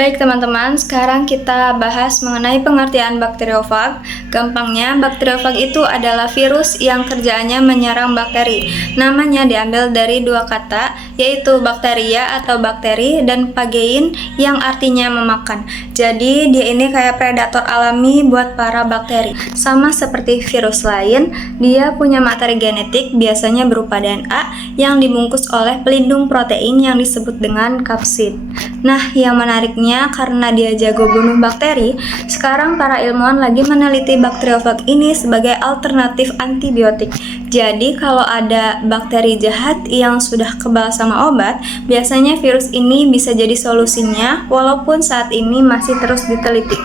Baik teman-teman, sekarang kita bahas mengenai pengertian bakteriofag. Gampangnya, bakteriofag itu adalah virus yang kerjaannya menyerang bakteri. Namanya diambil dari dua kata, yaitu bakteria atau bakteri dan phagein yang artinya memakan. Jadi dia ini kayak predator alami buat para bakteri. Sama seperti virus lain, dia punya materi genetik biasanya berupa DNA yang dibungkus oleh pelindung protein yang disebut dengan kapsid. Nah, yang menariknya karena dia jago bunuh bakteri, sekarang para ilmuwan lagi meneliti bakteriofag ini sebagai alternatif antibiotik. Jadi, kalau ada bakteri jahat yang sudah kebal sama obat, biasanya virus ini bisa jadi solusinya, walaupun saat ini masih terus diteliti.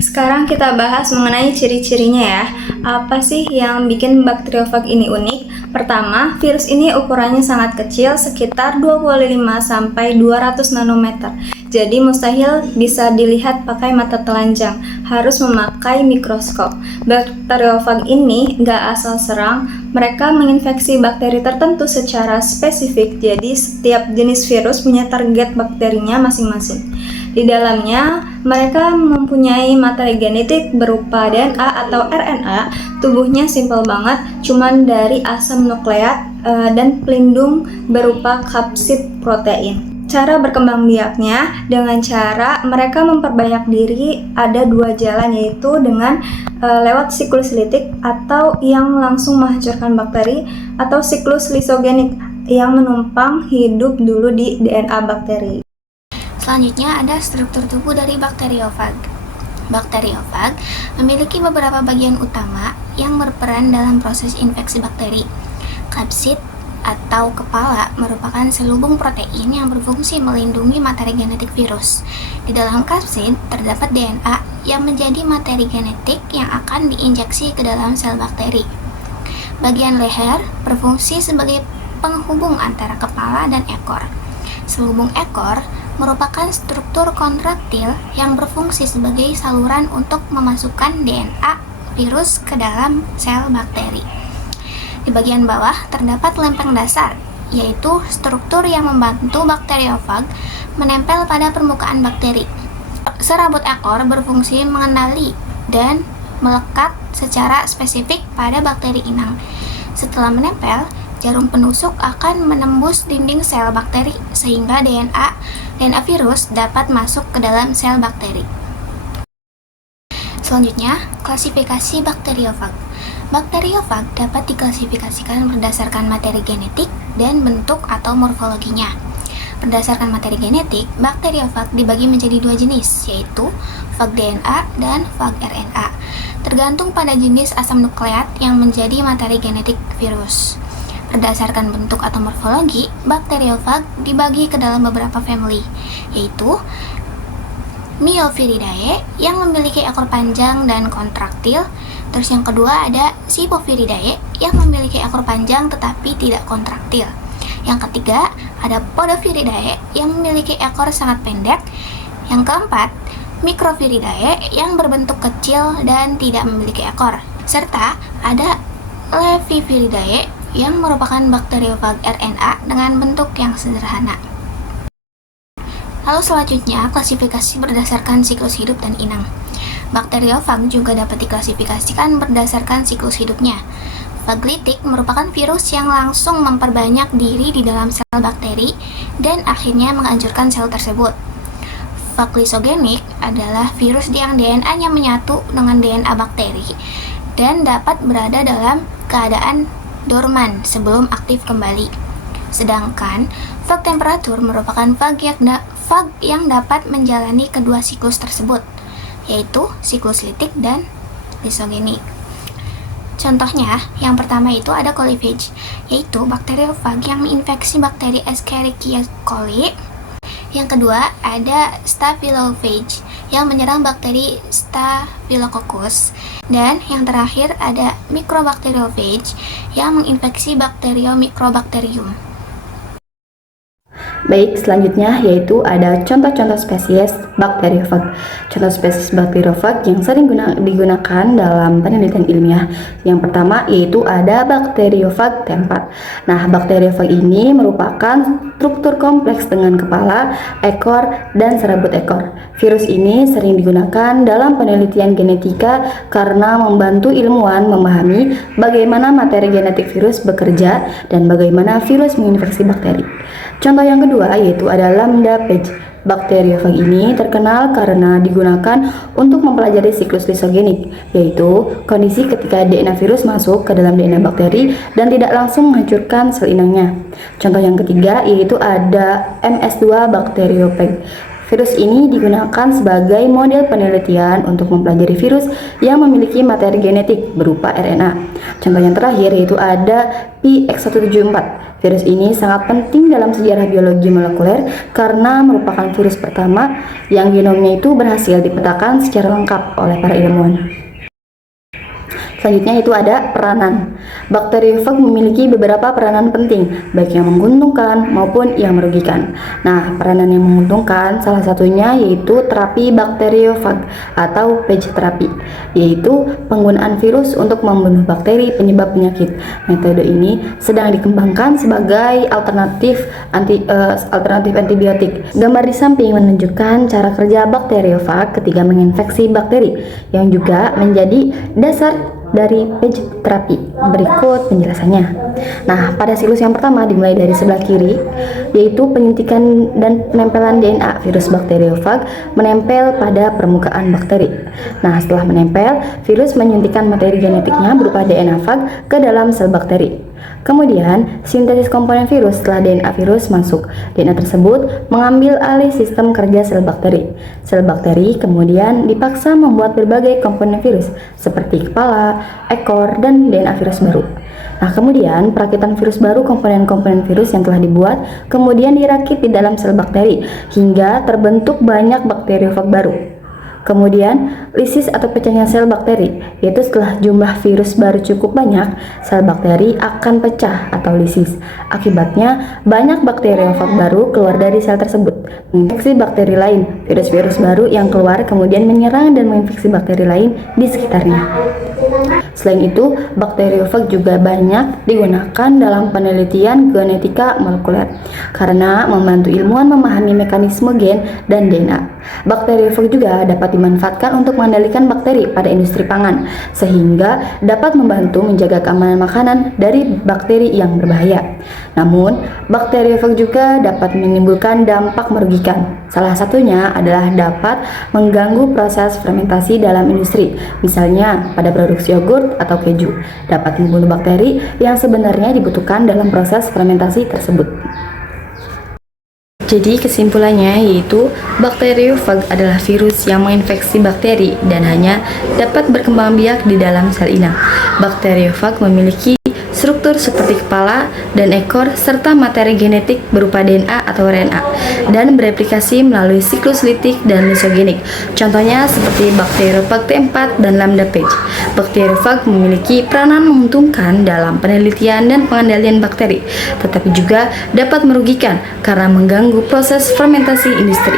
Sekarang kita bahas mengenai ciri-cirinya ya. Apa sih yang bikin bakteriofag ini unik? Pertama, virus ini ukurannya sangat kecil, sekitar 25 sampai 200 nanometer. Jadi mustahil bisa dilihat pakai mata telanjang, harus memakai mikroskop. Bakteriofag ini nggak asal serang, mereka menginfeksi bakteri tertentu secara spesifik. Jadi setiap jenis virus punya target bakterinya masing-masing. Di dalamnya, mereka mempunyai materi genetik berupa DNA atau RNA. Tubuhnya simpel banget, cuman dari asam nukleat dan pelindung berupa kapsid protein. Cara berkembang biaknya dengan cara mereka memperbanyak diri ada dua jalan, yaitu dengan lewat siklus litik atau yang langsung menghancurkan bakteri, atau siklus lisogenik yang menumpang hidup dulu di DNA bakteri. Selanjutnya ada struktur tubuh dari bakteriofag. Bakteriofag memiliki beberapa bagian utama yang berperan dalam proses infeksi bakteri. Kapsid atau kepala merupakan selubung protein yang berfungsi melindungi materi genetik virus. Di dalam kapsid terdapat DNA yang menjadi materi genetik yang akan diinjeksi ke dalam sel bakteri. Bagian leher berfungsi sebagai penghubung antara kepala dan ekor. Selubung ekor merupakan struktur kontraktil yang berfungsi sebagai saluran untuk memasukkan DNA virus ke dalam sel bakteri. Di bagian bawah terdapat lempeng dasar, yaitu struktur yang membantu bakteriofag menempel pada permukaan bakteri. Serabut ekor berfungsi mengenali dan melekat secara spesifik pada bakteri inang. Setelah menempel, jarum penusuk akan menembus dinding sel bakteri sehingga DNA virus dapat masuk ke dalam sel bakteri. Selanjutnya, klasifikasi bakteriofag. Bakteriofag dapat diklasifikasikan berdasarkan materi genetik dan bentuk atau morfologinya. Berdasarkan materi genetik, bakteriofag dibagi menjadi dua jenis, yaitu fag DNA dan fag RNA, tergantung pada jenis asam nukleat yang menjadi materi genetik virus. Berdasarkan bentuk atau morfologi, bakteriofag dibagi ke dalam beberapa family, yaitu Myoviridae yang memiliki ekor panjang dan kontraktil. Terus yang kedua ada Scyphoviridae yang memiliki ekor panjang tetapi tidak kontraktil. Yang ketiga ada Podoviridae yang memiliki ekor sangat pendek. Yang keempat, Microviridae yang berbentuk kecil dan tidak memiliki ekor. Serta ada Leviviridae yang merupakan bakteriofag RNA dengan bentuk yang sederhana. Lalu selanjutnya, klasifikasi berdasarkan siklus hidup dan inang. Bakteriofag juga dapat diklasifikasikan berdasarkan siklus hidupnya. Fag litik merupakan virus yang langsung memperbanyak diri di dalam sel bakteri dan akhirnya menghancurkan sel tersebut. Fag lisogenik adalah virus yang DNA-nya menyatu dengan DNA bakteri dan dapat berada dalam keadaan dorman sebelum aktif kembali. Sedangkan fag temperatur merupakan fag yang dapat menjalani kedua siklus tersebut, yaitu siklus litik dan lisogenik. Contohnya, yang pertama itu ada coliphage, yaitu bakteriofag yang menginfeksi bakteri Escherichia coli. Yang kedua ada staphylophage yang menyerang bakteri Staphylococcus. Dan yang terakhir ada Microbacteriophage yang menginfeksi Bacteriomicrobacterium. Baik, selanjutnya yaitu ada contoh-contoh spesies bakteriofag. Contoh spesies bakteriofag yang sering digunakan dalam penelitian ilmiah. Yang pertama yaitu ada bakteriofag T4. Nah, bakteriofag ini merupakan struktur kompleks dengan kepala, ekor, dan serabut ekor. Virus ini sering digunakan dalam penelitian genetika karena membantu ilmuwan memahami bagaimana materi genetik virus bekerja dan bagaimana virus menginfeksi bakteri. Contoh yang kedua yaitu ada Lambda page. Bakteriofag ini terkenal karena digunakan untuk mempelajari siklus lisogenik, yaitu kondisi ketika DNA virus masuk ke dalam DNA bakteri dan tidak langsung menghancurkan sel inangnya. Contoh yang ketiga yaitu ada MS2 bakteriophage. Virus ini digunakan sebagai model penelitian untuk mempelajari virus yang memiliki materi genetik berupa RNA. Contoh yang terakhir yaitu ada PX174. Virus ini sangat penting dalam sejarah biologi molekuler karena merupakan virus pertama yang genomnya itu berhasil dipetakan secara lengkap oleh para ilmuwan. Selanjutnya itu ada peranan. Bakteriofag memiliki beberapa peranan penting, baik yang menguntungkan maupun yang merugikan. Nah, peranan yang menguntungkan salah satunya yaitu terapi bakteriofag atau phage terapi, yaitu penggunaan virus untuk membunuh bakteri penyebab penyakit. Metode ini sedang dikembangkan sebagai alternatif antibiotik. Gambar di samping menunjukkan cara kerja bakteriofag ketika menginfeksi bakteri, yang juga menjadi dasar dari phage terapi. Berikut penjelasannya. Nah, pada siklus yang pertama dimulai dari sebelah kiri, yaitu penyuntikan dan penempelan DNA virus bakteriofag menempel pada permukaan bakteri. Nah, setelah menempel, virus menyuntikkan materi genetiknya berupa DNA fag ke dalam sel bakteri. Kemudian, sintesis komponen virus setelah DNA virus masuk. DNA tersebut mengambil alih sistem kerja sel bakteri. Sel bakteri kemudian dipaksa membuat berbagai komponen virus seperti kepala, ekor, dan DNA virus baru. Nah, kemudian perakitan virus baru komponen-komponen virus yang telah dibuat kemudian dirakit di dalam sel bakteri hingga terbentuk banyak bakteriofag baru. Kemudian, lisis atau pecahnya sel bakteri, yaitu setelah jumlah virus baru cukup banyak, sel bakteri akan pecah atau lisis. Akibatnya, banyak bakteriofag baru keluar dari sel tersebut, menginfeksi bakteri lain. Virus-virus baru yang keluar kemudian menyerang dan menginfeksi bakteri lain di sekitarnya. Selain itu, bakteriofag juga banyak digunakan dalam penelitian genetika molekuler karena membantu ilmuwan memahami mekanisme gen dan DNA. Bakteriofag juga dapat dimanfaatkan untuk mengendalikan bakteri pada industri pangan, sehingga dapat membantu menjaga keamanan makanan dari bakteri yang berbahaya. Namun, bakteriofag juga dapat menimbulkan dampak merugikan. Salah satunya adalah dapat mengganggu proses fermentasi dalam industri, misalnya pada produksi yogurt atau keju, dapat membunuh bakteri yang sebenarnya dibutuhkan dalam proses fermentasi tersebut. Jadi kesimpulannya yaitu bakteriofag adalah virus yang menginfeksi bakteri dan hanya dapat berkembang biak di dalam sel inang. Bakteriofag memiliki struktur seperti kepala dan ekor serta materi genetik berupa DNA atau RNA dan bereplikasi melalui siklus litik dan lisogenik. Contohnya seperti bakteriofag T4 dan Lambda page. Bakteriofag memiliki peranan menguntungkan dalam penelitian dan pengendalian bakteri, tetapi juga dapat merugikan karena mengganggu proses fermentasi industri.